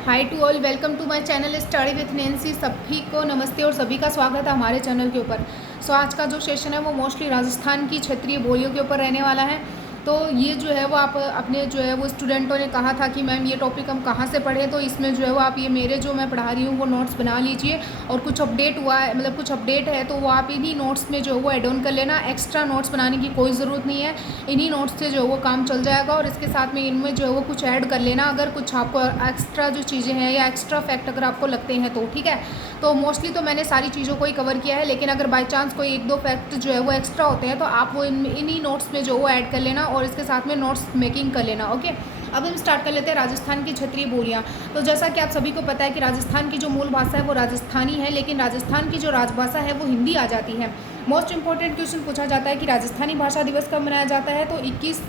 Hi to all, welcome to my channel study with Nancy. सभी को नमस्ते और सभी का स्वागत है हमारे चैनल के ऊपर। आज का जो सेशन है वो मोस्टली राजस्थान की क्षेत्रीय बोलियों के ऊपर रहने वाला है। तो ये जो है वो आप अपने जो है वो स्टूडेंटों ने कहा था कि मैम ये टॉपिक हम कहाँ से पढ़ें, तो इसमें जो है वो आप ये मेरे जो मैं पढ़ा रही हूँ वो नोट्स बना लीजिए। और कुछ अपडेट हुआ है, मतलब कुछ अपडेट है तो वो आप इन्हीं नोट्स में जो है वो एड ऑन कर लेना। एक्स्ट्रा नोट्स बनाने की कोई ज़रूरत नहीं है, इन्हीं नोट्स से जो है वो काम चल जाएगा। और इसके साथ में इनमें जो है वो कुछ ऐड कर लेना अगर कुछ आपको एक्स्ट्रा जो चीज़ें हैं या एक्स्ट्रा फैक्ट अगर आपको लगते हैं तो ठीक है। तो मोस्टली तो मैंने सारी चीज़ों को ही कवर किया है, लेकिन अगर बाई चांस कोई एक दो फैक्ट जो है वो एक्स्ट्रा होते हैं तो आप वो इन्हीं नोट्स में जो वो ऐड कर लेना और इसके साथ में नोट्स मेकिंग कर लेना। ओके, अब हम स्टार्ट कर लेते हैं राजस्थान की क्षेत्रीय बोलियाँ। तो जैसा कि आप सभी को पता है कि राजस्थान की जो मूल भाषा है वो राजस्थानी है, लेकिन राजस्थान की जो राजभाषा है वो हिंदी आ जाती है। मोस्ट इंपॉर्टेंट क्वेश्चन पूछा जाता है कि राजस्थानी भाषा दिवस कब मनाया जाता है, तो 21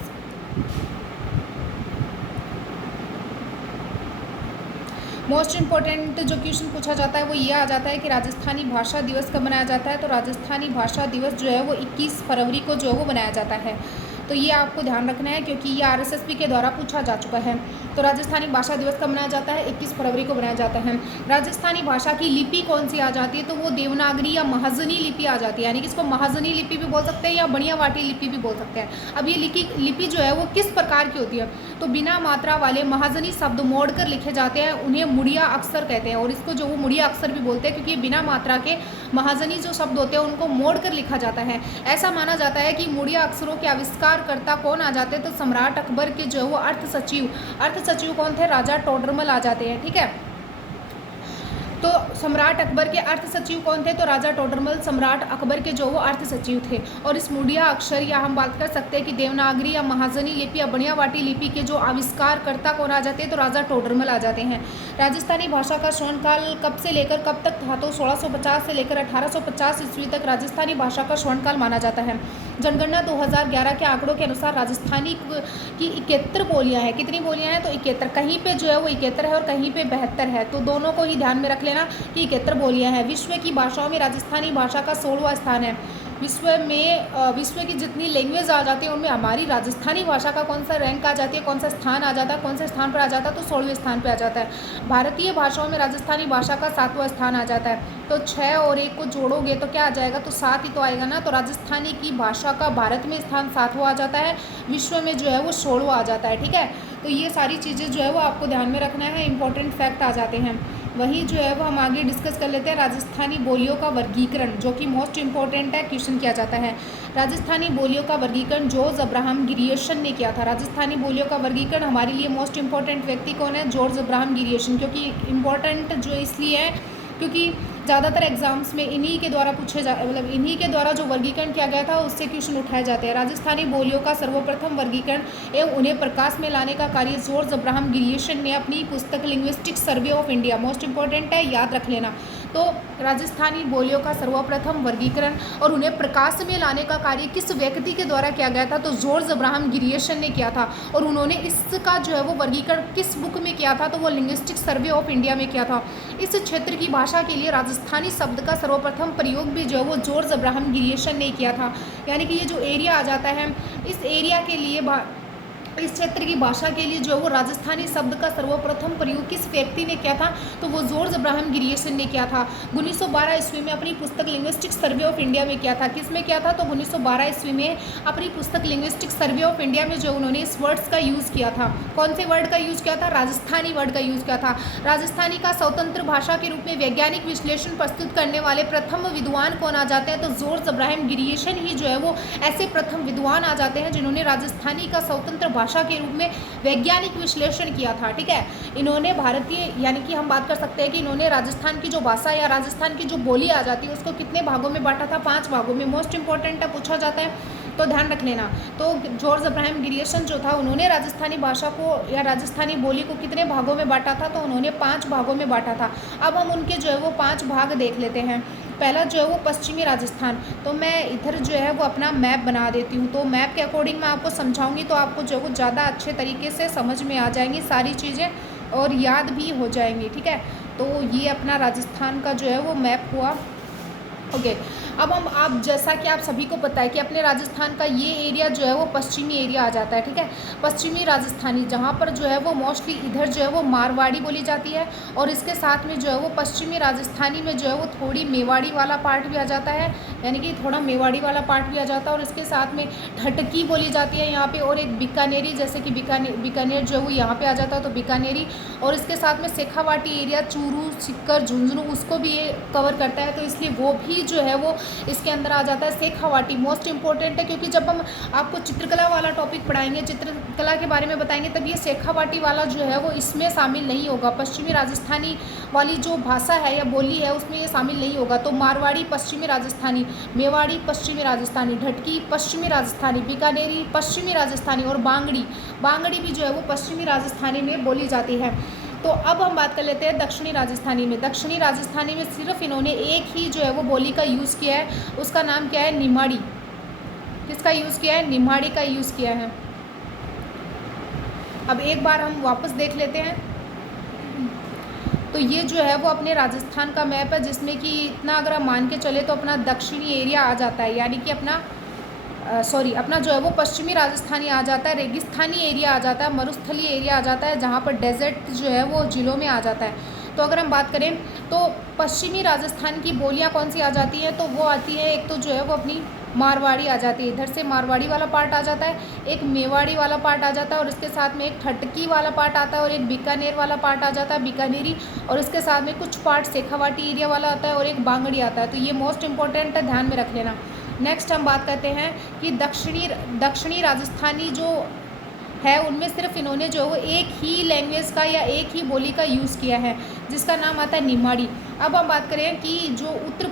मोस्ट इंपॉर्टेंट जो क्वेश्चन पूछा जाता है वो ये आ जाता है कि राजस्थानी भाषा दिवस कब मनाया जाता है। तो राजस्थानी भाषा दिवस जो है वो 21 फरवरी को जो है वो मनाया जाता है। तो ये आपको ध्यान रखना है क्योंकि ये आरएसएसबी के द्वारा पूछा जा चुका है। तो राजस्थानी भाषा दिवस कब मनाया जाता है, 21 फरवरी को मनाया जाता है। राजस्थानी भाषा की लिपि कौन सी आ जाती है, तो वो देवनागरी या महाजनी लिपि आ जाती है, यानी कि इसको महाजनी लिपि भी बोल सकते हैं या बढ़िया वाटी लिपि भी बोल सकते हैं। अब ये लिपि जो है वो किस प्रकार की होती है, तो बिना मात्रा वाले महाजनी शब्द मोड़कर लिखे जाते हैं, उन्हें मुड़िया अक्षर कहते हैं। और इसको जो वो मुड़िया अक्षर भी बोलते हैं क्योंकि बिना मात्रा के महाजनी जो शब्द होते हैं उनको मोड़कर लिखा जाता है। ऐसा माना जाता है कि मुड़िया अक्षरों के आविष्कारकर्ता कौन आ जाते हैं, तो सम्राट अकबर के जो है वो अर्थ सचिव कौन थे, राजा टोडरमल आ जाते हैं। ठीक है, तो सम्राट अकबर के अर्थ सचिव कौन थे, तो राजा टोडरमल सम्राट अकबर के जो वो अर्थ सचिव थे। और इस मुड़िया अक्षर या हम बात कर सकते हैं कि देवनागरी या महाजनी लिपि या बढ़िया वाटी लिपि के जो आविष्कारकर्ता कौन आ जाते हैं, तो राजा टोडरमल आ जाते हैं। राजस्थानी भाषा का स्वर्णकाल कब से लेकर कब तक था, तो 1650 से लेकर 1850 ईस्वी तक राजस्थानी भाषा का स्वर्णकाल माना जाता है। जनगणना 2011 के आंकड़ों के अनुसार राजस्थानी की 71 बोलियां हैं। कितनी बोलियां हैं, तो 71। कहीं पे जो है वो 71 है और कहीं पे 72 है, तो दोनों को ही ध्यान में रख लेना कि 71 बोलियां हैं। विश्व की भाषाओं में राजस्थानी भाषा का 16वां स्थान है। विश्व की जितनी लैंग्वेज आ जाती है उनमें हमारी राजस्थानी भाषा का कौन सा रैंक आ जाती है, कौन सा स्थान आ जाता है, कौन से स्थान पर आ जाता है, तो 16वें स्थान पर आ जाता है। भारतीय भाषाओं में राजस्थानी भाषा का 7वां स्थान आ जाता है। तो 6 और 1 को जोड़ोगे तो क्या आ जाएगा, तो 7 ही तो आएगा ना। तो राजस्थानी की भाषा का भारत में स्थान 7वां आ जाता है, विश्व में जो है वो 16वां आ जाता है। ठीक है, तो ये सारी चीज़ें जो है वो आपको ध्यान में रखना है, इंपॉर्टेंट फैक्ट आ जाते हैं। वही जो है वो हम आगे डिस्कस कर लेते हैं राजस्थानी बोलियों का वर्गीकरण, जो कि मोस्ट इंपॉर्टेंट है, क्वेश्चन किया जाता है। राजस्थानी बोलियों का वर्गीकरण जॉर्ज अब्राहम गिरियसन ने किया था। राजस्थानी बोलियों का वर्गीकरण हमारे लिए मोस्ट इंपॉर्टेंट व्यक्ति कौन है, जॉर्ज अब्राहम गिरियसन। क्योंकि इंपॉर्टेंट जो इसलिए है क्योंकि ज़्यादातर एग्जाम्स में इन्हीं के द्वारा मतलब इन्हीं के द्वारा जो वर्गीकरण किया गया था उससे क्वेश्चन उठाए जाते हैं। राजस्थानी बोलियों का सर्वप्रथम वर्गीकरण एवं उन्हें प्रकाश में लाने का कार्य जॉर्ज अब्राहम गिरियसन ने अपनी पुस्तक linguistic survey of India, most important है, याद रख लेना। तो राजस्थानी बोलियों का सर्वप्रथम वर्गीकरण और उन्हें प्रकाश में लाने का कार्य किस व्यक्ति के द्वारा किया गया था, तो जॉर्ज अब्राहम गिरियसन ने किया था। और उन्होंने इसका जो है वो वर्गीकरण किस बुक में किया था, तो वो लिंग्विस्टिक सर्वे ऑफ इंडिया में किया था। इस क्षेत्र की भाषा के लिए राजस्थानी शब्द का सर्वप्रथम प्रयोग भी जो है वो जॉर्ज अब्राहम गिरियसन ने किया था। यानी कि ये जो एरिया आ जाता है, इस एरिया के लिए इस क्षेत्र की भाषा के लिए जो है वो राजस्थानी शब्द का सर्वप्रथम प्रयोग किस व्यक्ति ने किया था, तो वो जॉर्ज अब्राहम गिरियसन ने किया था। 1912 ईस्वी में अपनी पुस्तक लिंग्विस्टिक सर्वे ऑफ इंडिया में किया था। किस में किया था, तो 1912 ईस्वी में अपनी पुस्तक लिंग्विस्टिक सर्वे ऑफ इंडिया में जो उन्होंने इस वर्ड्स का यूज़ किया था। कौन से वर्ड का यूज़ किया था, राजस्थानी वर्ड का यूज़ किया था। राजस्थानी का स्वतंत्र भाषा के रूप में वैज्ञानिक विश्लेषण प्रस्तुत करने वाले प्रथम विद्वान कौन आ जाते हैं, तो जॉर्ज अब्राहम गिरियसन ही जो है वो ऐसे प्रथम विद्वान आ जाते हैं जिन्होंने राजस्थानी का स्वतंत्र भाषा के रूप में वैज्ञानिक विश्लेषण किया था। ठीक है, इन्होंने भारतीय, यानी कि हम बात कर सकते हैं कि इन्होंने राजस्थान की जो भाषा या राजस्थान की जो बोली आ जाती है उसको कितने भागों में बांटा था, 5 भागों में। मोस्ट इंपॉर्टेंट है, पूछा जाता है तो ध्यान रख लेना। तो जॉर्ज अब्राहम गिरियसन जो था उन्होंने राजस्थानी भाषा को या राजस्थानी बोली को कितने भागों में बांटा था, तो उन्होंने 5 भागों में बांटा था। अब हम उनके जो है वो 5 भाग देख लेते हैं। पहला जो है वो पश्चिमी राजस्थान, तो मैं इधर जो है वो अपना मैप बना देती हूँ, तो मैप के अकॉर्डिंग मैं आपको समझाऊंगी तो आपको जो है वो ज़्यादा अच्छे तरीके से समझ में आ जाएंगी सारी चीज़ें और याद भी हो जाएंगी। ठीक है, तो ये अपना राजस्थान का जो है वो मैप हुआ। ओके। अब हम आप जैसा कि आप सभी को पता है कि अपने राजस्थान का ये एरिया जो है वो पश्चिमी एरिया आ जाता है, ठीक है। पश्चिमी राजस्थानी, जहाँ पर जो है वो मोस्टली इधर जो है वो मारवाड़ी बोली जाती है, और इसके साथ में जो है वो पश्चिमी राजस्थानी में जो है वो थोड़ी मेवाड़ी वाला पार्ट भी आ जाता है, यानी कि थोड़ा मेवाड़ी वाला पार्ट भी आ जाता है, और इसके साथ में ठटकी बोली जाती है यहाँ पे, और एक बीकानेरी, जैसे कि बीकानेर जो है वो यहाँ पे आ जाता है, तो बीकानेरी, और इसके साथ में शेखावाटी एरिया, चूरू, सीकर, झुंझुनू, उसको भी ये कवर करता है, तो इसलिए वो भी जो है वो इसके अंदर आ जाता है। शेखावाटी मोस्ट इंपॉर्टेंट है, क्योंकि जब हम आपको चित्रकला वाला टॉपिक पढ़ाएंगे, चित्रकला के बारे में बताएंगे, तब ये शेखावाटी वाला जो है वो इसमें शामिल नहीं होगा। पश्चिमी राजस्थानी वाली जो भाषा है या बोली है उसमें ये शामिल नहीं होगा। तो मारवाड़ी पश्चिमी राजस्थानी, मेवाड़ी पश्चिमी राजस्थानी, ढटकी पश्चिमी राजस्थानी, बीकानेरी पश्चिमी राजस्थानी, और बांगड़ी भी जो है वो पश्चिमी राजस्थानी में बोली जाती है। तो अब हम बात कर लेते हैं दक्षिणी राजस्थानी में। दक्षिणी राजस्थानी में सिर्फ इन्होंने एक ही जो है वो बोली का यूज़ किया है, उसका नाम क्या है? निमाड़ी। किसका यूज़ किया है? निमाड़ी का यूज़ किया है। अब एक बार हम वापस देख लेते हैं। तो ये जो है वो अपने राजस्थान का मैप है, जिसमें कि इतना अगर हम मान के चले तो अपना दक्षिणी एरिया आ जाता है, यानी कि अपना अपना जो है वो पश्चिमी राजस्थानी आ जाता है, रेगिस्तानी एरिया आ जाता है, मरुस्थलीय एरिया आ जाता है, जहाँ पर डेजर्ट जो है वो ज़िलों में आ जाता है। तो अगर हम बात करें तो पश्चिमी राजस्थान की बोलियाँ कौन सी आ जाती हैं, तो वो आती है, एक तो जो है वो अपनी मारवाड़ी आ जाती है, इधर से मारवाड़ी वाला पार्ट आ जाता है, एक मेवाड़ी वाला पार्ट आ जाता है, और इसके साथ में एक ठटकी वाला पार्ट आता है, और एक बीकानेर वाला पार्ट आ जाता है, बीकानेरी, और इसके साथ में कुछ पार्ट शेखावाटी एरिया वाला आता है, और एक बांगड़ी आता है। तो ये मोस्ट इंपॉर्टेंट है, ध्यान में रख लेना। नेक्स्ट हम बात करते हैं कि दक्षिणी राजस्थानी जो है उनमें सिर्फ इन्होंने जो वो एक ही लैंग्वेज का या एक ही बोली का यूज़ किया है, जिसका नाम आता है निमाड़ी। अब हम बात करें कि जो उत्तर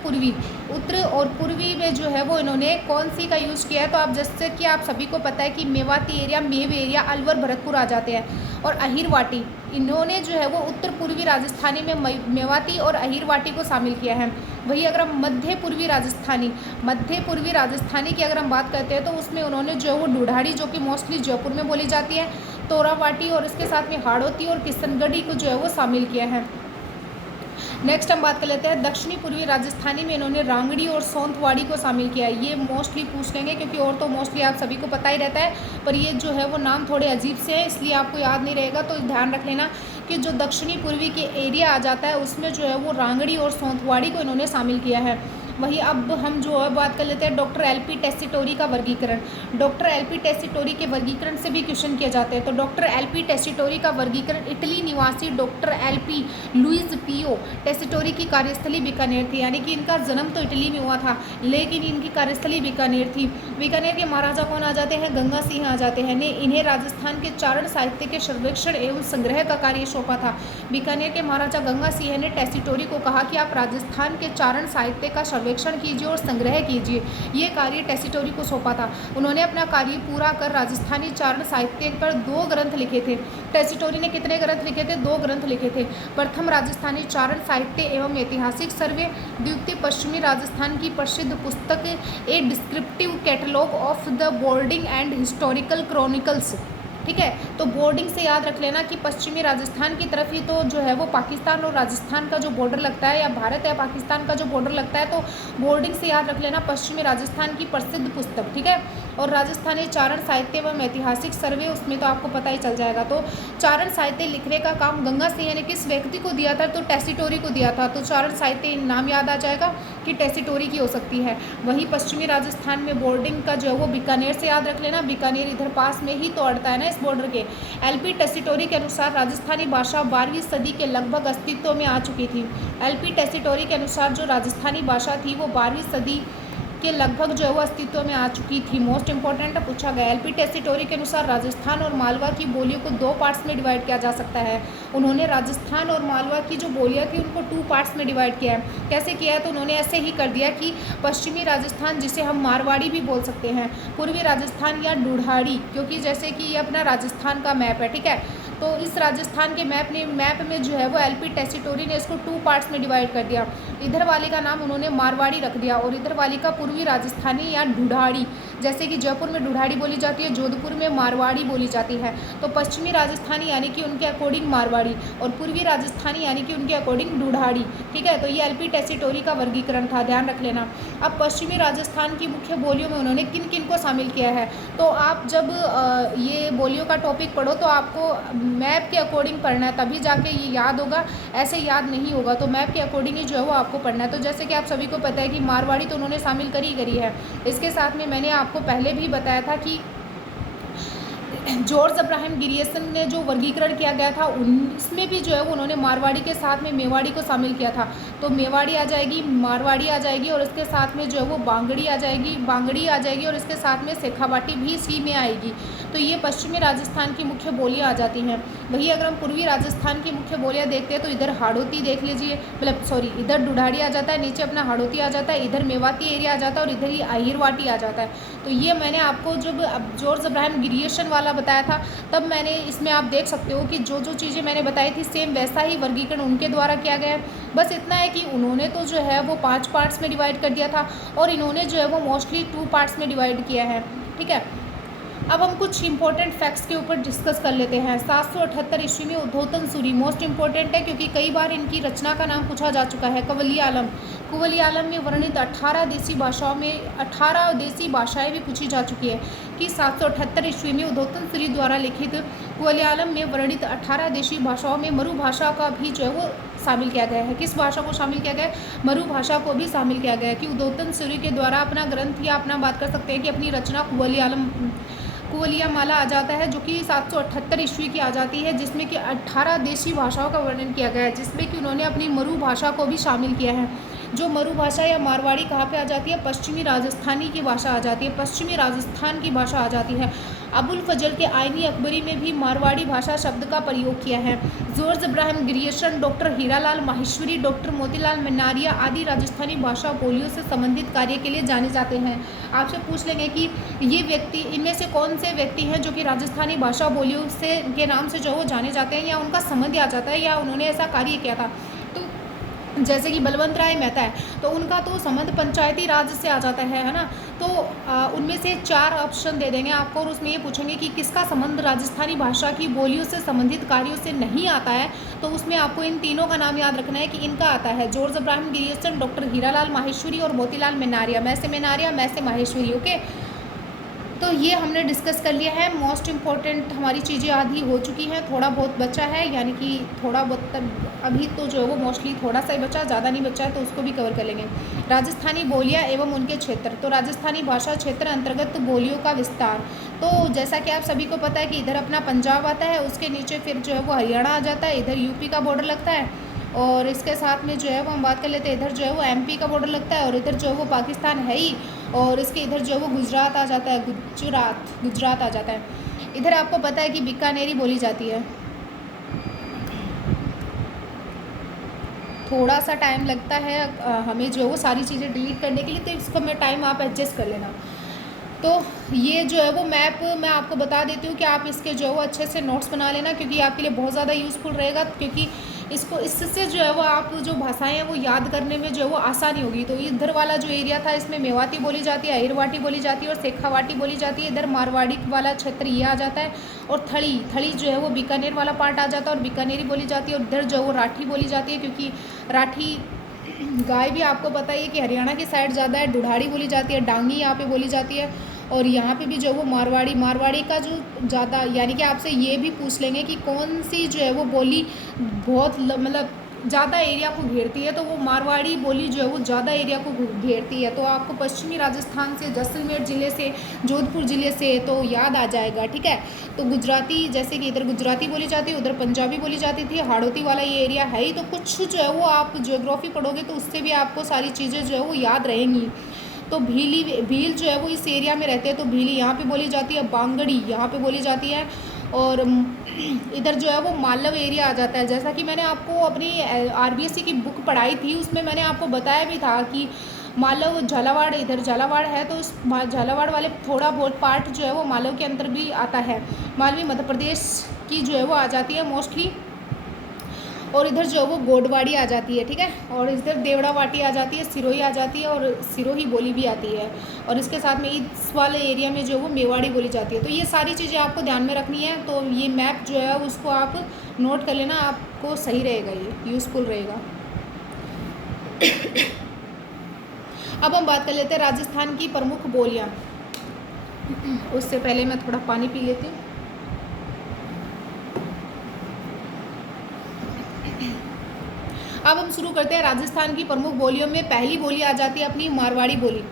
और पूर्वी में जो है वो इन्होंने कौन सी का यूज़ किया है, तो आप जैसे कि आप सभी को पता है कि मेवाती एरिया, मेव एरिया, अलवर, भरतपुर आ जाते हैं, और अहिरवाटी, इन्होंने जो है वो उत्तर पूर्वी राजस्थानी में मेवाती और अहिरवाटी को शामिल किया है। वही अगर हम मध्य पूर्वी राजस्थानी की अगर हम बात करते हैं, तो उसमें उन्होंने जो है वो ढूढ़ाड़ी, जो कि मोस्टली जयपुर में बोली जाती है, तोरावाटी, और इसके साथ में हाड़ौती और किशनगढ़ी को जो है वो शामिल किया है। नेक्स्ट हम बात कर लेते हैं दक्षिणी पूर्वी राजस्थानी में इन्होंने रांगड़ी और सौंतवाड़ी को शामिल किया है। ये मोस्टली पूछ लेंगे, क्योंकि और तो मोस्टली आप सभी को पता ही रहता है, पर ये जो है वो नाम थोड़े अजीब से हैं, इसलिए आपको याद नहीं रहेगा। तो ध्यान रख लेना कि जो दक्षिणी पूर्वी के एरिया आ जाता है उसमें जो है वो रांगड़ी और सौंतवाड़ी को इन्होंने शामिल किया है। वही अब हम जो है बात कर लेते हैं डॉक्टर एल.पी. टेसीटोरी का वर्गीकरण। Doctor LP. टेसीटोरी के वर्गीकरण से भी क्वेश्चन किए जाते हैं। तो डॉक्टर एल.पी. टेसीटोरी का वर्गीकरण इटली निवासी डॉक्टर एल.पी. लुइस पियो टेसीटोरी की कार्यस्थली बीकानेर थी, यानी कि इनका जन्म तो इटली में हुआ था, लेकिन इनकी कार्यस्थली बीकानेर थी। बीकानेर के महाराजा कौन आ जाते हैं? गंगा सिंह आ जाते हैं। ने इन्हें राजस्थान के चारण साहित्य के सर्वेक्षण एवं संग्रह का कार्य सौंपा था। बीकानेर के महाराजा गंगा सिंह ने टेसीटोरी को कहा कि आप राजस्थान के चारण साहित्य का सर्वेक्षण कीजिए और संग्रह कीजिए। ये कार्य टेसीटोरी को सौंपा था। उन्होंने अपना कार्य पूरा कर राजस्थानी चारण साहित्य पर 2 ग्रंथ लिखे थे। टेसीटोरी ने कितने ग्रंथ लिखे थे? 2 ग्रंथ लिखे थे। प्रथम राजस्थानी चारण साहित्य एवं ऐतिहासिक सर्वे, द्वितीय पश्चिमी राजस्थान की प्रसिद्ध पुस्तक a descriptive catalogue of the boarding and historical chronicles. ठीक है, तो बोर्डिंग से याद रख लेना कि पश्चिमी राजस्थान की तरफ ही तो जो है वो पाकिस्तान और राजस्थान का जो बॉर्डर लगता है, या भारत या पाकिस्तान का जो बॉर्डर लगता है, तो बोर्डिंग से याद रख लेना पश्चिमी राजस्थान की प्रसिद्ध पुस्तक। ठीक है, और राजस्थानी चारण साहित्य एवं ऐतिहासिक सर्वे, उसमें तो आपको पता ही चल जाएगा। तो चारण साहित्य लिखने का काम गंगा सिंह ने किस व्यक्ति को दिया था? तो टेसीटोरी को दिया था। तो चारण साहित्य नाम याद आ जाएगा कि टेसीटोरी की हो सकती है। वहीं पश्चिमी राजस्थान में बोर्डिंग का जो है वो बीकानेर से याद रख लेना, बीकानेर इधर पास में ही तो अड़ता है ना इस बॉर्डर के। एल.पी. टेसीटोरी के अनुसार राजस्थानी भाषा 12वीं सदी के लगभग अस्तित्व में आ चुकी थी। एल.पी. टेसीटोरी के अनुसार जो राजस्थानी भाषा थी वो 12वीं सदी के लगभग जो है वो अस्तित्व में आ चुकी थी। मोस्ट इंपॉर्टेंट पूछा गया। एल.पी. टेसीटोरी के अनुसार राजस्थान और मालवा की बोलियों को 2 पार्ट्स में डिवाइड किया जा सकता है। उन्होंने राजस्थान और मालवा की जो बोलियां थी उनको 2 पार्ट्स में डिवाइड किया है। कैसे किया है? तो उन्होंने ऐसे ही कर दिया कि पश्चिमी राजस्थान, जिसे हम मारवाड़ी भी बोल सकते हैं, पूर्वी राजस्थान या ढूढ़ाड़ी, क्योंकि जैसे कि ये अपना राजस्थान का मैप है। ठीक है, तो इस राजस्थान के मैप में जो है वो एल.पी. टेसीटोरी ने इसको 2 पार्ट्स में डिवाइड कर दिया। इधर वाले का नाम उन्होंने मारवाड़ी रख दिया और इधर वाली का पूर्वी राजस्थानी या ढूढ़ाड़ी, जैसे कि जयपुर में ढूढ़ाड़ी बोली जाती है, जोधपुर में मारवाड़ी बोली जाती है। तो पश्चिमी राजस्थानी यानी कि उनके अकॉर्डिंग मारवाड़ी, और पूर्वी राजस्थानी यानी कि उनके अकॉर्डिंग ढूढ़ाड़ी, ठीक है। तो ये एलपी टेसीटोरी का वर्गीकरण था, ध्यान रख लेना। अब पश्चिमी राजस्थान की मुख्य बोलियों में उन्होंने किन किन को शामिल किया है, तो आप जब ये बोलियों का टॉपिक पढ़ो तो आपको मैप के अकॉर्डिंग पढ़ना है, तभी जाके ये याद होगा, ऐसे याद नहीं होगा। तो मैप के अकॉर्डिंग ही जो है वो आपको पढ़ना है। तो जैसे कि आप सभी को पता है कि मारवाड़ी तो उन्होंने शामिल करी है। इसके साथ में मैंने आपको पहले भी बताया था कि जॉर्ज अब्राहम गिरियसन ने जो वर्गीकरण किया गया था उसमें भी जो है वो उन्होंने मारवाड़ी के साथ में मेवाड़ी को शामिल किया था। तो मेवाड़ी आ जाएगी, मारवाड़ी आ जाएगी, और इसके साथ में जो है वो बांगड़ी आ जाएगी, और इसके साथ में शेखावाटी भी इसी में आएगी। तो ये पश्चिमी राजस्थान की मुख्य बोलियाँ आ जाती हैं। वहीं अगर हम पूर्वी राजस्थान की मुख्य बोलियाँ देखते हैं तो इधर हाड़ौती देख लीजिए, मतलब सॉरी, इधर ढूढ़ाड़ी आ जाता है, नीचे अपना हाड़ौती आ जाता है, इधर मेवाती एरिया आ जाता है, और इधर ही अहिरवाटी आ जाता है। तो ये मैंने आपको जब जॉर्ज अब्राहम गिरियसन वाला बताया था तब मैंने इसमें आप देख सकते हो कि जो जो चीज़ें मैंने बताई थी सेम वैसा ही वर्गीकरण उनके द्वारा किया गया है। बस इतना है कि उन्होंने तो जो है वो 5 पार्ट्स में डिवाइड कर दिया था, और इन्होंने जो है वो मोस्टली 2 पार्ट्स में डिवाइड किया है, ठीक है। अब हम कुछ इंपॉर्टेंट फैक्ट्स के ऊपर डिस्कस कर लेते हैं। 778 ईस्वी में उद्योतन सूरी मोस्ट इंपॉर्टेंट है क्योंकि कई बार इनकी रचना का नाम पूछा जा चुका है। कुवली आलम में वर्णित 18 देसी भाषाओं में 18 देसी भाषाएं भी पूछी जा चुकी है कि 778 ईस्वी में उद्योतन सूरी द्वारा लिखित कुवली आलम में वर्णित 18 देसी भाषाओं में मरु भाषा का भी जो है वो शामिल किया गया है। किस भाषा को शामिल किया गया है? मरु भाषा को भी शामिल किया गया है। कि उद्योतन सूरी के द्वारा अपना ग्रंथ या अपना बात कर सकते हैं कि अपनी रचना कुवलिया माला आ जाता है, जो कि 778 ईस्वी की आ जाती है, जिसमें कि 18 देशी भाषाओं का वर्णन किया गया है, जिसमें कि उन्होंने अपनी मरु भाषा को भी शामिल किया है। जो मरु भाषा या मारवाड़ी कहाँ पे आ जाती है? पश्चिमी राजस्थानी की भाषा आ जाती है, पश्चिमी राजस्थान की भाषा आ जाती है। अबुल फजल के आईनी अकबरी में भी मारवाड़ी भाषा शब्द का प्रयोग किया है। George Abraham Grierson, doctor Hiralal Maheshwari, doctor Motilal Menaria आदि राजस्थानी भाषा बोलियों से संबंधित कार्य के लिए जाने जाते हैं। आपसे पूछ लेंगे कि ये व्यक्ति, इनमें से कौन से व्यक्ति हैं जो कि राजस्थानी भाषा बोलियों से के नाम से जो वो जाने जाते हैं, या उनका संबंध आ जाता है, या उन्होंने ऐसा कार्य किया था। तो जैसे कि बलवंत राय मेहता है, तो उनका तो संबंध पंचायती राज से आ जाता है ना। तो उनमें से 4 ऑप्शन दे देंगे आपको, और उसमें ये पूछेंगे कि किसका संबंध राजस्थानी भाषा की बोलियों से संबंधित कार्यों से नहीं आता है, तो उसमें आपको इन तीनों का नाम याद रखना है कि इनका आता है George Abraham Grierson, doctor Hiralal Maheshwari और मोतीलाल मन्नारिया। मैं से माहेश्वरी, ओके। तो ये हमने डिस्कस कर लिया है। मोस्ट इम्पॉर्टेंट हमारी चीज़ें आधी हो चुकी हैं, थोड़ा बहुत बचा है, यानी कि थोड़ा बहुत अभी तो जो है वो मोस्टली थोड़ा सा ही बचा, ज़्यादा नहीं बचा है, तो उसको भी कवर कर लेंगे। राजस्थानी बोलियाँ एवं उनके क्षेत्र। तो राजस्थानी भाषा क्षेत्र अंतर्गत बोलियों का विस्तार। तो जैसा कि आप सभी को पता है कि इधर अपना पंजाब आता है, उसके नीचे फिर जो है वो हरियाणा आ जाता है, इधर यूपी का बॉर्डर लगता है, और इसके साथ में जो है वो हम बात कर लेते हैं, इधर जो है वो एमपी का बॉर्डर लगता है, और इधर जो है वो पाकिस्तान है ही, और इसके इधर जो है वो गुजरात आ जाता है, गुजरात आ जाता है। इधर आपको पता है कि बीकानेरी बोली जाती है। थोड़ा सा टाइम लगता है हमें जो है वो सारी चीज़ें डिलीट करने के लिए, तो इसको मैं टाइम आप एडजस्ट कर लेना। तो ये जो है वो मैप मैं आपको बता देती हूँ कि आप इसके जो है वो अच्छे से नोट्स बना लेना, क्योंकि आपके लिए बहुत ज़्यादा यूज़फुल रहेगा, क्योंकि इससे जो है वो आप जो भाषाएं हैं वो याद करने में जो है वो आसानी होगी। तो इधर वाला जो एरिया था, इसमें मेवाती बोली जाती है, अहिरवाटी बोली जाती है और शेखावाटी बोली जाती है। इधर मारवाड़ी वाला क्षेत्र ये आ जाता है, और थड़ी जो है वो बीकानेर वाला पार्ट आ जाता है और बीकानेरी बोली जाती है। और इधर जो है वो राठी बोली जाती है, क्योंकि राठी गाय भी आपको पता ही है कि हरियाणा की साइड ज़्यादा है। ढूढ़ाड़ी बोली जाती है, डांगी यहाँ पे बोली जाती है, और यहाँ पे भी जो वो मारवाड़ी का जो ज़्यादा, यानी कि आपसे ये भी पूछ लेंगे कि कौन सी जो है वो बोली बहुत मतलब ज़्यादा एरिया को घेरती है, तो वो मारवाड़ी बोली जो है वो ज़्यादा एरिया को घेरती है। तो आपको पश्चिमी राजस्थान से, जैसलमेर ज़िले से, जोधपुर ज़िले से तो याद आ जाएगा, ठीक है। तो गुजराती, जैसे कि इधर गुजराती बोली जाती है, उधर पंजाबी बोली जाती थी, हाड़ौती वाला ये एरिया है ही। तो कुछ जो है वो आप ज्योग्राफी पढ़ोगे तो उससे भी आपको सारी चीज़ें जो है वो याद रहेंगी। तो भील जो है वो इस एरिया में रहते हैं, तो भीली यहाँ पे बोली जाती है, बांगड़ी यहाँ पे बोली जाती है, और इधर जो है वो मालव एरिया आ जाता है। जैसा कि मैंने आपको अपनी आरबीएससी की बुक पढ़ाई थी, उसमें मैंने आपको बताया भी था कि मालव झालावाड़, इधर झालावाड़ है, तो उस झालावाड़ वाले थोड़ा बहुत पार्ट जो है वो मालव के अंदर भी आता है। मालवी मध्य प्रदेश की जो है वो आ जाती है मोस्टली। और इधर जो है वो गोडवाड़ी आ जाती है, ठीक है, और इधर देवड़ावाटी आ जाती है, सिरोही आ जाती है और सिरोही बोली भी आती है, और इसके साथ में इस वाले एरिया में जो है वो मेवाड़ी बोली जाती है। तो ये सारी चीज़ें आपको ध्यान में रखनी है। तो ये मैप जो है उसको आप नोट कर लेना, आपको सही रहेगा, ये यूज़फुल रहेगा। अब हम बात कर लेते हैं राजस्थान की प्रमुख बोलियाँ। उससे पहले मैं थोड़ा पानी पी लेती हूँ। अब हम शुरू करते हैं राजस्थान की प्रमुख बोलियों में। पहली बोली आ जाती है अपनी मारवाड़ी बोली।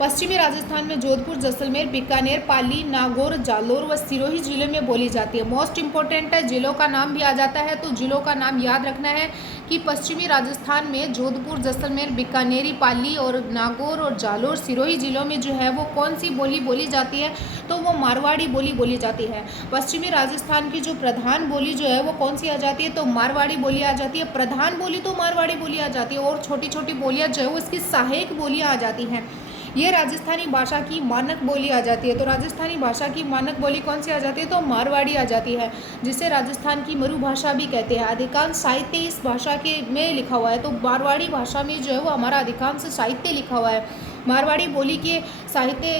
पश्चिमी राजस्थान में जोधपुर, जैसलमेर, बीकानेर, पाली, नागौर, जालोर व सिरोही जिले में बोली जाती है। मोस्ट इंपॉर्टेंट है, जिलों का नाम भी आ जाता है, तो जिलों का नाम याद रखना है कि पश्चिमी राजस्थान में जोधपुर, जैसलमेर, बीकानेरी, पाली और नागौर और जालोर, सिरोही जिलों में जो है वो कौन सी बोली बोली जाती है, तो वो मारवाड़ी बोली बोली जाती है। पश्चिमी राजस्थान की जो प्रधान बोली जो है वो कौन सी आ जाती है, तो मारवाड़ी बोली आ जाती है। प्रधान बोली तो मारवाड़ी बोली आ जाती है, और छोटी छोटी बोलियाँ जो है वो इसकी सहायक बोलियाँ आ जाती हैं। ये राजस्थानी भाषा की मानक बोली आ जाती है। तो राजस्थानी भाषा की मानक बोली कौन सी आ जाती है, तो मारवाड़ी आ जाती है, जिसे राजस्थान की मरुभाषा भी कहते हैं। अधिकांश साहित्य इस भाषा के में लिखा हुआ है, तो मारवाड़ी भाषा में जो है वो हमारा अधिकांश साहित्य लिखा हुआ है। मारवाड़ी बोली के साहित्य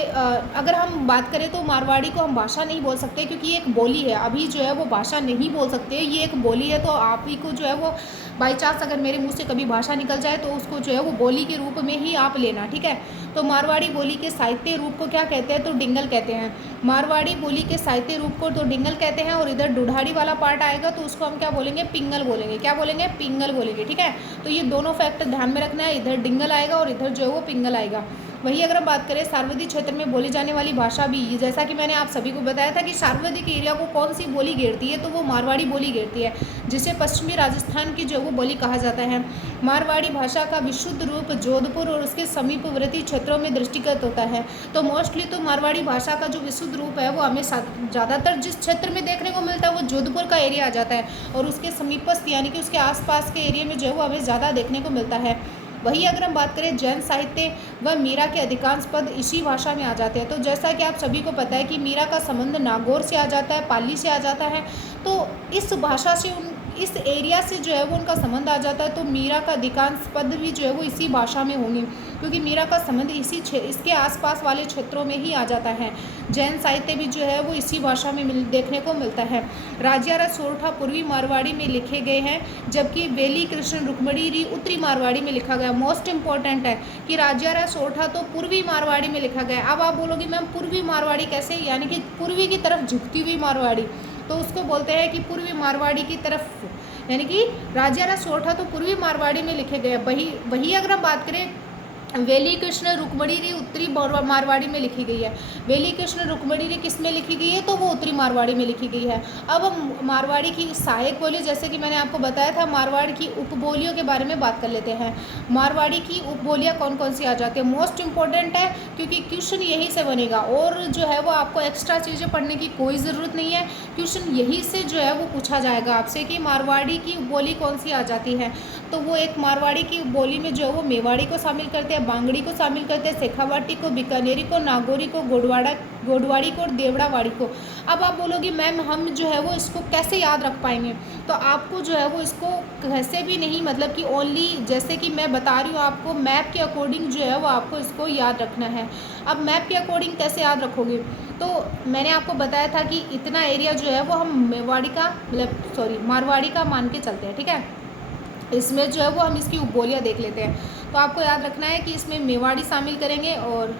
अगर हम बात करें तो मारवाड़ी को हम भाषा नहीं बोल सकते, क्योंकि ये एक बोली है। अभी जो है वो भाषा नहीं बोल सकते, ये एक बोली है। तो आप ही को जो है वो बाई चांस अगर मेरे मुंह से कभी भाषा निकल जाए तो उसको जो है वो बोली के रूप में ही आप लेना, ठीक है। तो मारवाड़ी बोली के साहित्य रूप को क्या कहते हैं, तो डिंगल कहते हैं। मारवाड़ी बोली के साहित्य रूप को तो डिंगल कहते हैं, और इधर दुढ़ाड़ी वाला पार्ट आएगा तो उसको हम क्या बोलेंगे, पिंगल बोलेंगे। क्या बोलेंगे, पिंगल बोलेंगे, ठीक है। तो ये दोनों फैक्ट ध्यान में रखना है, इधर डिंगल आएगा और इधर जो है वो पिंगल आएगा। वही अगर हम बात करें सार्वजनिक क्षेत्र में बोली जाने वाली भाषा भी, जैसा कि मैंने आप सभी को बताया था कि सार्वजनिक एरिया को कौन सी बोली घेरती है, तो वो मारवाड़ी बोली घेरती है, जिसे पश्चिमी राजस्थान की जो वो बोली कहा जाता है। मारवाड़ी भाषा का विशुद्ध रूप जोधपुर और उसके समीपवर्ती क्षेत्रों में दृष्टिगत होता है। तो मोस्टली तो मारवाड़ी भाषा का जो विशुद्ध रूप है वो हमें ज़्यादातर जिस क्षेत्र में देखने को मिलता है वो जोधपुर का एरिया आ जाता है, और उसके समीपस्थ यानी कि उसके आसपास के एरिया में जो है वो हमें ज़्यादा देखने को मिलता है। वही अगर हम बात करें जैन साहित्य व मीरा के अधिकांश पद इसी भाषा में आ जाते हैं। तो जैसा कि आप सभी को पता है कि मीरा का संबंध नागौर से आ जाता है, पाली से आ जाता है, तो इस भाषा से इस एरिया से जो है वो उनका संबंध आ जाता है। तो मीरा का अधिकांश पद भी जो है वो इसी भाषा में होंगे, क्योंकि मीरा का संबंध इसके आसपास वाले क्षेत्रों में ही आ जाता है। जैन साहित्य भी जो है वो इसी भाषा में देखने को मिलता है। राजियारा सोरठा पूर्वी मारवाड़ी में लिखे गए हैं, जबकि वेली कृष्ण रुक्मणी उत्तरी मारवाड़ी में लिखा गया। मोस्ट इंपॉर्टेंट है कि राजियारा सोरठा तो पूर्वी मारवाड़ी में लिखा गया। अब आप बोलोगे मैम पूर्वी मारवाड़ी कैसे, यानी कि पूर्वी की तरफ झुकती हुई मारवाड़ी, तो उसको बोलते हैं कि पूर्वी मारवाड़ी की तरफ, यानी कि राजियारा सोरठा तो पूर्वी मारवाड़ी में लिखे गए। वही अगर हम बात करें वेली कृष्ण रुक्मणी उत्तरी मारवाड़ी में लिखी गई है। वेली कृष्ण रुक्मणी किस में लिखी गई है, तो वो उत्तरी मारवाड़ी में लिखी गई है। अब हम मारवाड़ी की सहायक बोली, जैसे कि मैंने आपको बताया था, मारवाड़ की उपबोलियों के बारे में बात कर लेते हैं। मारवाड़ी की उपबोलियाँ कौन कौन सी आ जाती है, मोस्ट इंपॉर्टेंट है, क्योंकि क्वेश्चन यहीं से बनेगा, और जो है वो आपको एक्स्ट्रा चीज़ें पढ़ने की कोई ज़रूरत नहीं है। क्वेश्चन यहीं से जो है वो पूछा जाएगा आपसे कि मारवाड़ी की उपबोली कौन सी आ जाती है। तो वो एक मारवाड़ी की बोली में जो है वो मेवाड़ी को शामिल करते हैं, बांगड़ी को शामिल करते हैं, शेखावाटी को, बीकानेरी को, नागौरी को, गोडवाड़ी को और देवड़ावाड़ी को। अब आप बोलोगे मैम हम जो है वो इसको कैसे याद रख पाएंगे, तो आपको जो है वो इसको कैसे भी नहीं, मतलब कि ओनली जैसे कि मैं बता रही हूँ आपको मैप के अकॉर्डिंग जो है वो आपको इसको याद रखना है। अब मैप के अकॉर्डिंग कैसे याद रखोगे, तो मैंने आपको बताया था कि इतना एरिया जो है वो हम मारवाड़ी का मान के चलते हैं, ठीक है। इसमें जो है वो हम इसकी उपबोलियाँ देख लेते हैं। तो आपको याद रखना है कि इसमें मेवाड़ी शामिल करेंगे, और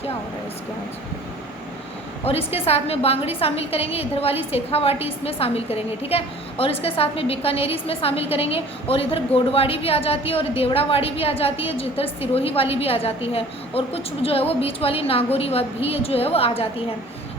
क्या हो रहा है इसके आज, और इसके साथ में बांगड़ी शामिल करेंगे, इधर वाली शेखावाटी इसमें शामिल करेंगे, ठीक है। और इसके साथ में बीकानेरी इसमें शामिल करेंगे, और इधर गोडवाड़ी भी आ जाती है और देवड़ावाड़ी भी आ जाती है, जिधर सिरोही वाली भी आ जाती है, और कुछ जो है वो बीच वाली नागौरी भी जो है वो आ जाती है।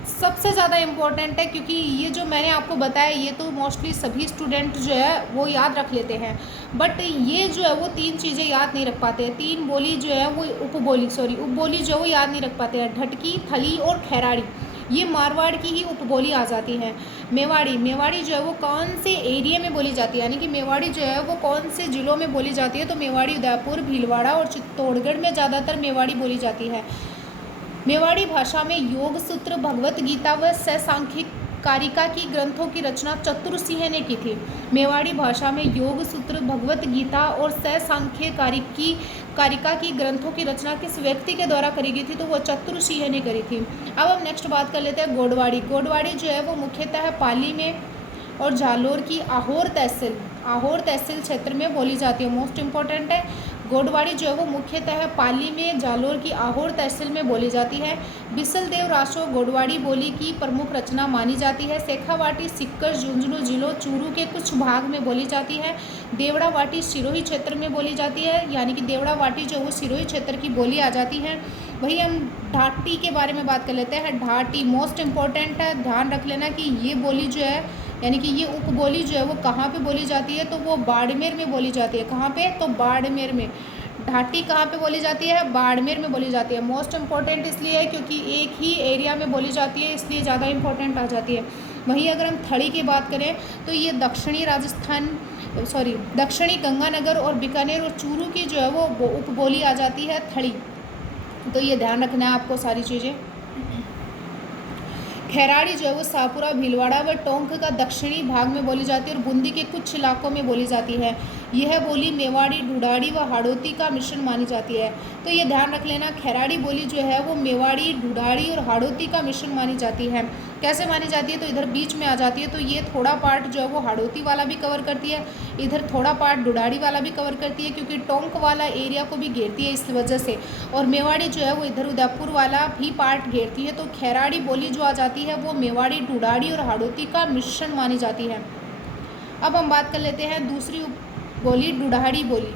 सबसे ज़्यादा इम्पोर्टेंट है, क्योंकि ये जो मैंने आपको बताया ये तो मोस्टली सभी स्टूडेंट जो है वो याद रख लेते हैं, बट ये जो है वो तीन चीज़ें याद नहीं रख पाते हैं। तीन बोली जो है वो उपबोली जो है वो याद नहीं रख पाते हैं। ढटकी, थली और खैराड़ी, ये मारवाड़ की ही उपबोली आ जाती है। मेवाड़ी जो है वो कौन से एरिया में बोली जाती है, यानी कि मेवाड़ी जो है वो कौन से ज़िलों में बोली जाती है, तो मेवाड़ी उदयपुर, भीलवाड़ा और चित्तौड़गढ़ में ज़्यादातर मेवाड़ी बोली जाती है। मेवाड़ी भाषा में योग सूत्र, भगवत गीता व सांख्यिक कारिका की ग्रंथों की रचना चतुरसिंह ने की थी। मेवाड़ी भाषा में योग सूत्र, भगवत गीता और सांख्य कारिका की ग्रंथों की रचना किस व्यक्ति के द्वारा करी गई थी? तो वो चतुरसिंह ने करी थी। अब हम नेक्स्ट बात कर लेते हैं गोडवाड़ी। गोडवाड़ी जो है वो मुख्यतः पाली में और जालोर की आहोर तहसील क्षेत्र में बोली जाती है। मोस्ट इम्पॉर्टेंट है, गोडवाड़ी जो है वो मुख्यतः पाली में, जालोर की आहोर तहसील में बोली जाती है। बिसलदेव रासो गोडवाड़ी बोली की प्रमुख रचना मानी जाती है। शेखावाटी सीकर, झुंझुनू जिलों, चूरू के कुछ भाग में बोली जाती है। देवड़ावाटी सिरोही क्षेत्र में बोली जाती है, यानी कि देवड़ावाटी जो वो सिरोही क्षेत्र की बोली आ जाती है। वही हम ढाटी के बारे में बात कर लेते हैं। ढाटी मोस्ट इम्पॉर्टेंट है, ध्यान रख लेना कि ये बोली जो है, यानी कि ये उपबोली जो है वो कहाँ पे बोली जाती है? तो वो बाड़मेर में बोली जाती है। कहाँ पे? तो बाड़मेर में। ढाटी कहाँ पे बोली जाती है? बाड़मेर में बोली जाती है। मोस्ट इम्पॉर्टेंट इसलिए है क्योंकि एक ही एरिया में बोली जाती है, इसलिए ज़्यादा इम्पोर्टेंट आ जाती है। वहीं अगर हम थड़ी की बात करें तो ये दक्षिणी गंगानगर और बीकानेर और चूरू की जो है वो उपबोली आ जाती है थड़ी। तो ये ध्यान रखना है आपको सारी चीज़ें। खैराड़ी जो है वो शाहपुरा, भीलवाड़ा व टोंक का दक्षिणी भाग में बोली जाती है और बूंदी के कुछ इलाकों में बोली जाती है। यह बोली मेवाड़ी, ढूढ़ाड़ी व हाड़ौती का मिश्रण मानी जाती है। तो ये ध्यान रख लेना, खैराड़ी बोली जो है वो मेवाड़ी, ढूढ़ाड़ी और हाड़ौती का मिश्रण मानी जाती है। कैसे मानी जाती है? तो इधर बीच में आ जाती है, तो ये थोड़ा पार्ट जो है वो हाड़ौती वाला भी कवर करती है, इधर थोड़ा पार्ट ढूढ़ाड़ी वाला भी कवर करती है, क्योंकि टोंक वाला एरिया को भी घेरती है इस वजह से। और मेवाड़ी जो है वो इधर उदयपुर वाला भी पार्ट घेरती है। तो खैराड़ी बोली जो आ जाती है वो मेवाड़ी, ढूढ़ाड़ी और हाड़ौती का मिश्रण मानी जाती है। अब हम बात कर लेते हैं दूसरी बोली, ढूढ़ाड़ी बोली।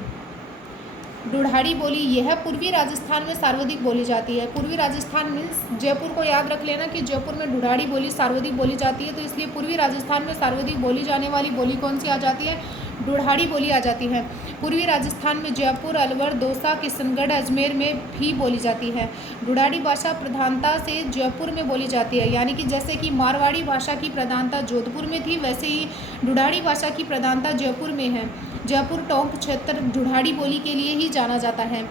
ढूढ़ाड़ी बोली यह पूर्वी राजस्थान में सर्वाधिक बोली जाती है। पूर्वी राजस्थान मीन्स जयपुर को याद रख लेना कि जयपुर में ढूढ़ाड़ी बोली सर्वाधिक बोली जाती है, तो इसलिए पूर्वी राजस्थान में सर्वाधिक बोली जाने वाली बोली कौन सी आ जाती है? ढूढ़ाड़ी बोली आ जाती है। पूर्वी राजस्थान में जयपुर, अलवर, दौसा, किशनगढ़, अजमेर में भी बोली जाती है। ढूढ़ाड़ी भाषा प्रधानता से जयपुर में बोली जाती है, यानी कि जैसे कि मारवाड़ी भाषा की प्रधानता जोधपुर में थी, वैसे ही ढूढ़ाड़ी भाषा की प्रधानता जयपुर में है। जयपुर टोंक क्षेत्र ढूढ़ाड़ी बोली के लिए ही जाना जाता है।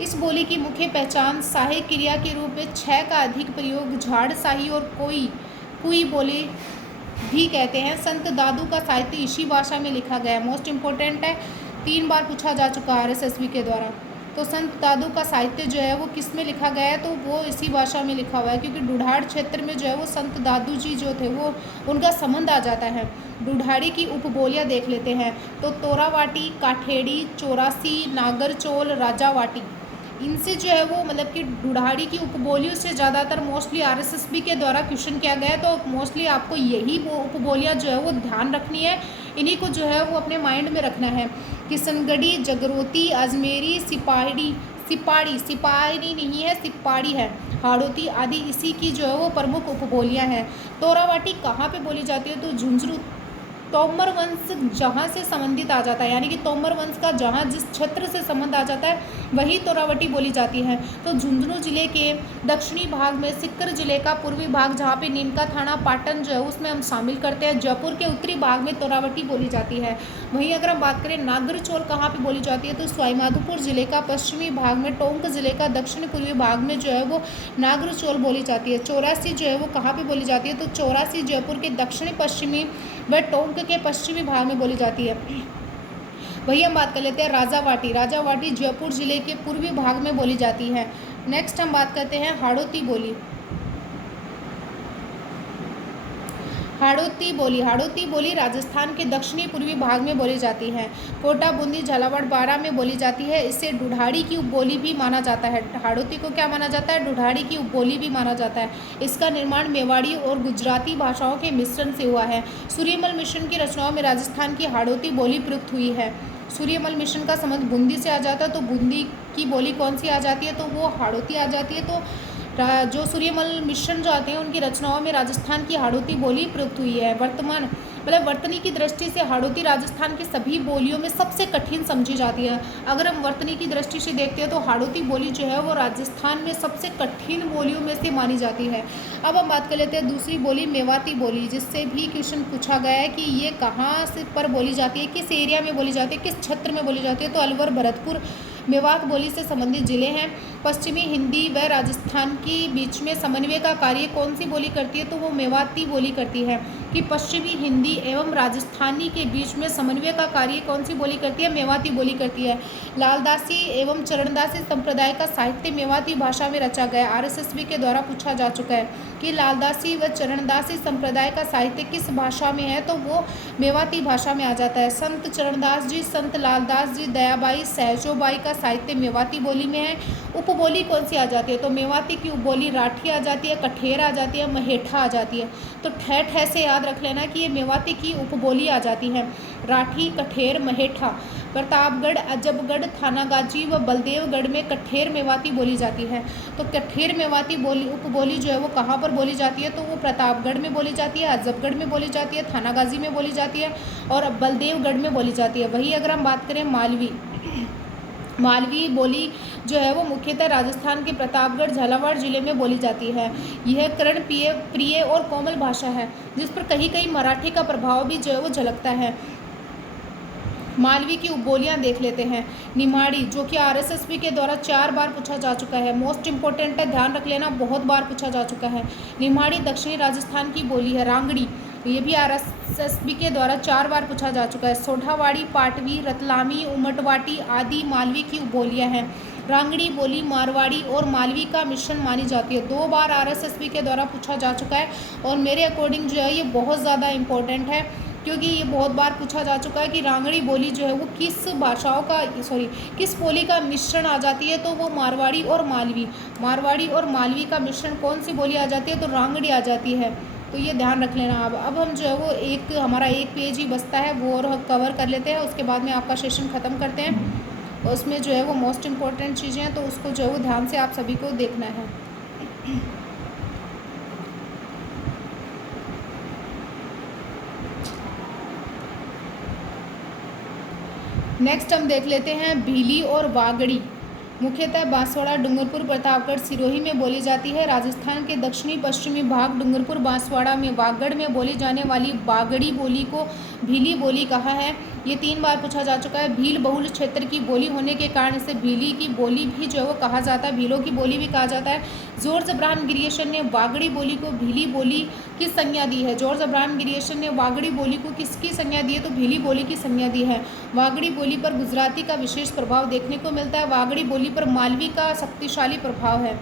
इस बोली की मुख्य पहचान साहे क्रिया के रूप में 6 का अधिक प्रयोग, झाड़ साही और कुई बोली भी कहते हैं। संत दादू का साहित्य इसी भाषा में लिखा गया है। मोस्ट इम्पोर्टेंट है, 3 बार पूछा जा चुका है RSSB के द्वारा। तो संत दादू का साहित्य जो है वो किस में लिखा गया है? तो वो इसी भाषा में लिखा हुआ है, क्योंकि ढूढ़ाड़ क्षेत्र में जो है वो संत दादू जी जो थे वो उनका संबंध आ जाता है। ढूढ़ाड़ी की उपबोलियाँ देख लेते हैं, तो तोरावाटी, काठेड़ी, चौरासी, नागरचोल, राजावाटी, इनसे जो है वो मतलब कि ढूढ़ाड़ी की उपबोलियों से ज़्यादातर मोस्टली RSSB के द्वारा क्वेश्चन किया गया है। तो मोस्टली आपको यही वो उपबोलियाँ जो है वो ध्यान रखनी है, इन्हीं को जो है वो अपने माइंड में रखना है। किशनगढ़ी, जगरोती, अजमेरी, सिपाड़ी नहीं है, सिपाड़ी है, हाड़ौती आदि इसी की जो है वो प्रमुख उपबोलियाँ हैं। तोरावाटी कहाँ पे बोली जाती है? तो झुंझुनू, तोमर वंश जहाँ से संबंधित आ जाता है, यानी कि तोमर वंश का जहाँ जिस क्षेत्र से संबंध आ जाता है वही तोरावटी बोली जाती है। तो झुंझुनू जिले के दक्षिणी भाग में, सिक्कर जिले का पूर्वी भाग जहाँ पे नीमका थाना पाटन जो है उसमें हम शामिल करते हैं, जयपुर के उत्तरी भाग में तोरावटी बोली जाती है। वहीं अगर हम बात करें नागरचोल कहाँ पे बोली जाती है, तो सवाईमाधोपुर जिले का पश्चिमी भाग में, टोंक जिले का दक्षिण पूर्वी भाग में जो है वो नागरचोल बोली जाती है। चौरासी जो है वो कहाँ पे बोली जाती है? तो चौरासी जयपुर के दक्षिणी पश्चिमी व टोंक के पश्चिमी भाग में बोली जाती है। वही हम बात कर लेते हैं राजावाटी। राजावाटी जयपुर जिले के पूर्वी भाग में बोली जाती है। नेक्स्ट हम बात करते हैं हाड़ौती बोली। हाड़ौती बोली राजस्थान के दक्षिणी पूर्वी भाग में बोली जाती है। कोटा, बूंदी, झालावाड़, बारां में बोली जाती है। इसे ढूढ़ाड़ी की उपबोली भी माना जाता है। हाड़ौती को क्या माना जाता है? ढूढ़ाड़ी की उपबोली भी माना जाता है। इसका निर्माण मेवाड़ी और गुजराती भाषाओं के मिश्रण से हुआ है। सूर्यमल मिशन की रचनाओं में राजस्थान की हाड़ौती बोली प्रयुक्त हुई है। सूर्यमल मिशन का संबंध बूंदी से आ जाता है, तो बूंदी की बोली कौन सी आ जाती है? तो वो हाड़ौती आ जाती है। तो जो सूर्यमल मिशन जो आते हैं उनकी रचनाओं में राजस्थान की हाड़ौती बोली प्रयुक्त हुई है। वर्तनी की दृष्टि से हाड़ौती राजस्थान की सभी बोलियों में सबसे कठिन समझी जाती है। अगर हम वर्तनी की दृष्टि से देखते हैं तो हाड़ौती बोली जो है वो राजस्थान में सबसे कठिन बोलियों में से मानी जाती है। अब हम बात कर लेते हैं दूसरी बोली, मेवाती बोली, जिससे भी क्वेश्चन पूछा गया है कि ये कहाँ से पर बोली जाती है, किस एरिया में बोली जाती है, किस क्षेत्र में बोली जाती है? तो अलवर, भरतपुर, मेवात बोली से संबंधित जिले हैं। पश्चिमी हिंदी व राजस्थान की बीच में समन्वय का कार्य कौन सी बोली करती है, तो वो मेवाती बोली करती है। कि पश्चिमी हिंदी एवं राजस्थानी के बीच में समन्वय का कार्य कौन सी बोली करती है, मेवाती बोली करती है। लालदासी एवं चरणदासी संप्रदाय का साहित्य मेवाती भाषा में रचा गया। आरएसएसबी के द्वारा पूछा जा चुका है कि लालदासी व चरणदासी संप्रदाय का साहित्य किस भाषा में है, तो वो मेवाती भाषा में आ जाता है। संत चरणदास जी, संत लालदास जी, दयाबाई, सहजोबाई का साहित्य मेवाती बोली में है। उपबोली कौन सी आ जाती है, तो मेवाती की उपबोली राठी आ जाती है, कठेर आ जाती है, महेठा आ जाती है। तो ठह ठह से याद रख लेना कि ये मेवाती की उपबोली आ जाती है, राठी, कठेर, महेठा। प्रतापगढ़, अजबगढ़, थानागाजी व बलदेवगढ़ में कठेर मेवाती बोली जाती है। तो कठेर मेवाती बोली उपबोली जो है वो कहाँ पर बोली जाती है, तो वो प्रतापगढ़ में बोली जाती है, अजबगढ़ में बोली जाती है, थानागाजी में बोली जाती है और बलदेवगढ़ में बोली जाती है। वही अगर हम बात करें मालवी बोली जो है वो मुख्यतः राजस्थान के प्रतापगढ़, झालावाड़ जिले में बोली जाती है। यह कर्ण प्रिय और कोमल भाषा है, जिस पर कहीं कहीं मराठी का प्रभाव भी जो है वो झलकता है। मालवी की उपबोलियाँ देख लेते हैं। निमाड़ी, जो कि आरएसएसबी के द्वारा 4 बार पूछा जा चुका है, मोस्ट इंपॉर्टेंट है, ध्यान रख लेना, बहुत बार पूछा जा चुका है। निमाड़ी दक्षिणी राजस्थान की बोली है। रांगड़ी, ये भी आरएसएसबी के द्वारा 4 बार पूछा जा चुका है। सोढ़ावाड़ी, पाटवी, रतलामी, उमटवाटी आदि मालवी की उपबोलियाँ हैं। रांगड़ी बोली मारवाड़ी और मालवी का मिश्रण मानी जाती है। 2 बार आरएसएसबी के द्वारा पूछा जा चुका है और मेरे अकॉर्डिंग जो है ये बहुत ज़्यादा इम्पोर्टेंट है, क्योंकि ये बहुत बार पूछा जा चुका है कि रांगड़ी बोली जो है वो किस बोली का मिश्रण आ जाती है, तो वो मारवाड़ी और मालवी का मिश्रण कौन सी बोली आ जाती है, तो रांगड़ी आ जाती है। तो ये ध्यान रख लेना। अब हम जो है वो हमारा एक पेज ही बचता है, वो और कवर कर लेते हैं, उसके बाद में आपका सेशन ख़त्म करते हैं। और उसमें जो है वो मोस्ट इम्पॉर्टेंट चीज़ें हैं, तो उसको जो है वो ध्यान से आप सभी को देखना है। नेक्स्ट हम देख लेते हैं भीली और वागड़ी। मुख्यतः बांसवाड़ा, डूंगरपुर, प्रतापगढ़, सिरोही में बोली जाती है। राजस्थान के दक्षिणी पश्चिमी भाग डूंगरपुर, बांसवाड़ा में वागड़ में बोली जाने वाली वागड़ी बोली को भीली बोली कहा है। ये 3 बार पूछा जा चुका है। भील बहुल क्षेत्र की बोली होने के कारण इसे भीली की बोली भी जो है वो कहा जाता है, भीलों की बोली भी कहा जाता है। जॉर्ज अब्राहम ग्रियर्सन ने वागड़ी बोली को भीली बोली की संज्ञा दी है। जॉर्ज अब्राहम ग्रियर्सन ने वागड़ी बोली को किसकी संज्ञा दी है, तो भीली बोली की संज्ञा दी है। वागड़ी बोली पर गुजराती का विशेष प्रभाव देखने को मिलता है। वागड़ी बोली पर मालवी का शक्तिशाली प्रभाव है,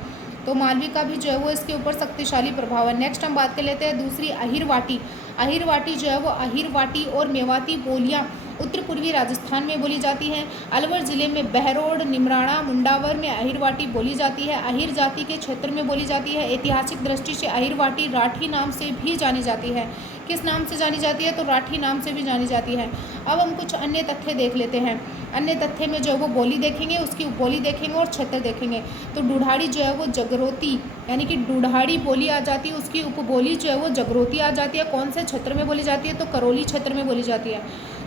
तो मालवी का भी जो है वो इसके ऊपर शक्तिशाली प्रभाव है। नेक्स्ट हम बात कर लेते हैं दूसरी अहिरवाटी जो है वो अहिरवाटी और मेवाती बोलियाँ उत्तर पूर्वी राजस्थान में बोली जाती हैं। अलवर जिले में बहरोड, निमराना, मुंडावर में अहिरवाटी बोली जाती है। अहिर जाति के क्षेत्र में बोली जाती है। ऐतिहासिक दृष्टि से अहिरवाटी राठी नाम से भी जानी जाती है। किस नाम से जानी जाती है, तो राठी नाम से भी जानी जाती है। अब हम कुछ अन्य तथ्य देख लेते हैं। अन्य तथ्य में जो है वो बोली देखेंगे, उसकी उपबोली देखेंगे और क्षेत्र देखेंगे। तो ढूढ़ाड़ी जो है वो जगरोती, यानी कि ढूढ़ाड़ी बोली आ जाती है, उसकी उपबोली जो है वो जगरोती आ जाती है। कौन से क्षेत्र में बोली जाती है, तो करौली क्षेत्र में बोली जाती है।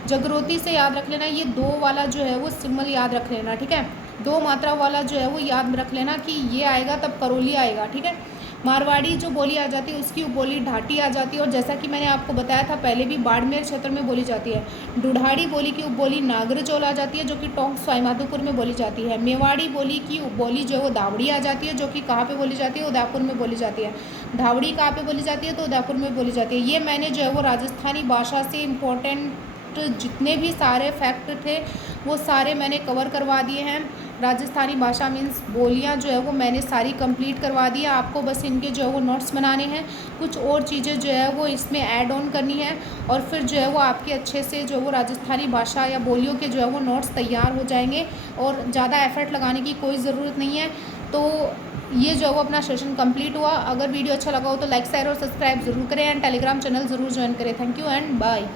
जगरोती से याद रख लेना, ये 2 वाला जो है वो सिंबल याद रख लेना, ठीक है। 2 मात्रा वाला जो है वो याद रख लेना कि ये आएगा तब करौली आएगा, ठीक है। मारवाड़ी जो बोली आ जाती है उसकी उपबोली ढाटी आ जाती है, और जैसा कि मैंने आपको बताया था पहले भी, बाड़मेर क्षेत्र में बोली जाती है। ढूढ़ाड़ी बोली की उपबोली नागरचौल आ जाती है, जो कि टोंक सवाईमाधोपुर में बोली जाती है। मेवाड़ी बोली की उपबोली जो है वो दावड़ी आ जाती है, जो कि कहाँ पे बोली जाती है, उदयपुर में बोली जाती है। धावड़ी कहाँ पे बोली जाती है, तो उदयपुर में बोली जाती है। ये मैंने जो है वो राजस्थानी भाषा से इम्पोर्टेंट जितने भी सारे फैक्ट थे वो सारे मैंने कवर करवा दिए हैं। राजस्थानी भाषा मीन्स बोलियाँ जो है वो मैंने सारी कंप्लीट करवा दी है। आपको बस इनके जो है वो नोट्स बनाने हैं, कुछ और चीज़ें जो है वो इसमें ऐड ऑन करनी है, और फिर जो है वो आपके अच्छे से जो वो राजस्थानी भाषा या बोलियों के जो है वो नोट्स तैयार हो जाएंगे, और ज़्यादा एफर्ट लगाने की कोई ज़रूरत नहीं है। तो ये जो है वो अपना सेशन कंप्लीट हुआ। अगर वीडियो अच्छा लगा हो तो लाइक, शेयर और सब्सक्राइब ज़रूर करें, एंड टेलीग्राम चैनल ज़रूर ज्वाइन करें। Thank you and bye.